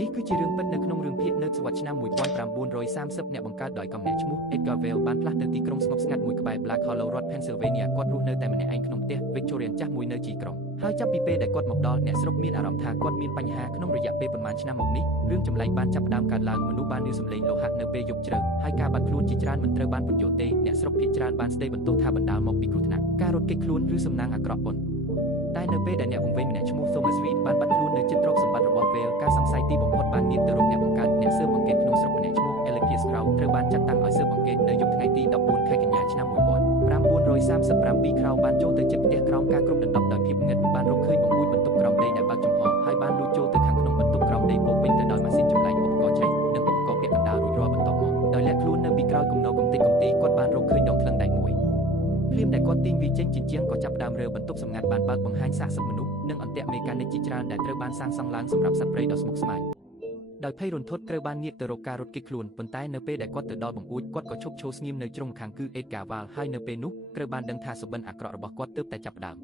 នេះគឺជារឿងពិតនៅក្នុងរឿងភាគនៅសវត្សរ៍ឆ្នាំ1930អ្នកបង្កើតដោយកំណែឈ្មោះ Edgar Vail បានផ្លាស់ទៅទីក្រុងស្ងប់ស្ងាត់មួយក្បែរ Black Hollow រដ្ឋ Pennsylvania គាត់រស់នៅតែម្នាក់ឯងក្នុងផ្ទះ Victorian ចាស់មួយនៅជីក្រុងហើយចាប់ពីពេលដែលគាត់មកដល់អ្នកស្រុកមានអារម្មណ៍ថាគាត់មានបញ្ហាក្នុងរយៈពេលប៉ុន្មានឆ្នាំមកនេះរឿងចម្លែកបានចាប់ផ្ដើមកើតឡើងមនុស្សបានឮសំឡេងលោហៈនៅពេលយប់ជ្រៅហើយការបាត់ខ្លួនជាច្រើនមិនត្រូវបានពន្យល់ទេអ្នកស្រុកភាគច្រើនបានស្ដីបន្ទោសថាបណ្ដាលមកពីគ្រោះថ្នាក់ការរត់គេចខ្លួនឬសំណាងអាក្រក់ប៉ុនតែនៅពេលដែលអ្នកវង្វេងម្នាក់ឈ្មោះ Thomas Reed បានបាត់ខ្លួននៅជិតទ្រព្យសម្បត្តិរបស់ Vail ការសង្ស័យទីបំផុតបានងាកទៅរកអ្នកបង្កើតអ្នកស៊ើបអង្កេតក្នុងស្រុកម្នាក់ឈ្មោះ Elias Crow ត្រូវបានចាត់តាំងឲ្យស៊ើបអង្កេតនៅយប់ថ្ងៃទី14ខែកញ្ញាឆ្នាំ1937 Crow បានចូលទៅជិតផ្ទះក្រោមការគ្របដណ្ដប់ដោយភាពងឹតបានរកឃើញបង្អួចបន្ទប់ក្រោមដីដែលបើកចំហហើយបានលួចចូលទៅខាងក្នុងបន្ទប់ក្រោមដីពោពេញទៅដោយម៉ាស៊ីនចម្លែកឧបករណ៍ច្រេះនិងឧបករណ៍ពាក់កណ្ដាលរួចរាល់បន្ទាប់មកដោយលាក់ខ្លួននៅពីក្រោយគំនរកំទេចកំទីគាត់បានរកឃើញដងថ្លឹងដែកមួយភ្លាមដែលគាត់ទាញវាចេញជញ្ជាំងក៏ចាប់ផ្ដើមរើបន្ទប់សម្ងាត់បានបើកបង្ហាញសាកសពមនុស្សនិងអន្ទាក់មេកានិកជាច្រើនដែលត្រូវបានសាងសង់ឡើងសម្រាប់សត្វព្រៃដ៏ស្មុគស្មាញដោយភ័យរន្ធត់ត្រូវបានងាកទៅរកការរត់គេចខ្លួនប៉ុន្តែនៅពេលដែលគាត់ទៅដល់បង្អួចគាត់ក៏ឈប់ឈរស្ងៀមនៅជ្រុងខាងគឺ Edgar Vail ហើយនៅពេលនោះត្រូវបានដឹងថាសុបិនអាក្រក់របស់គាត់ទើបតែចាប់ផ្ដើម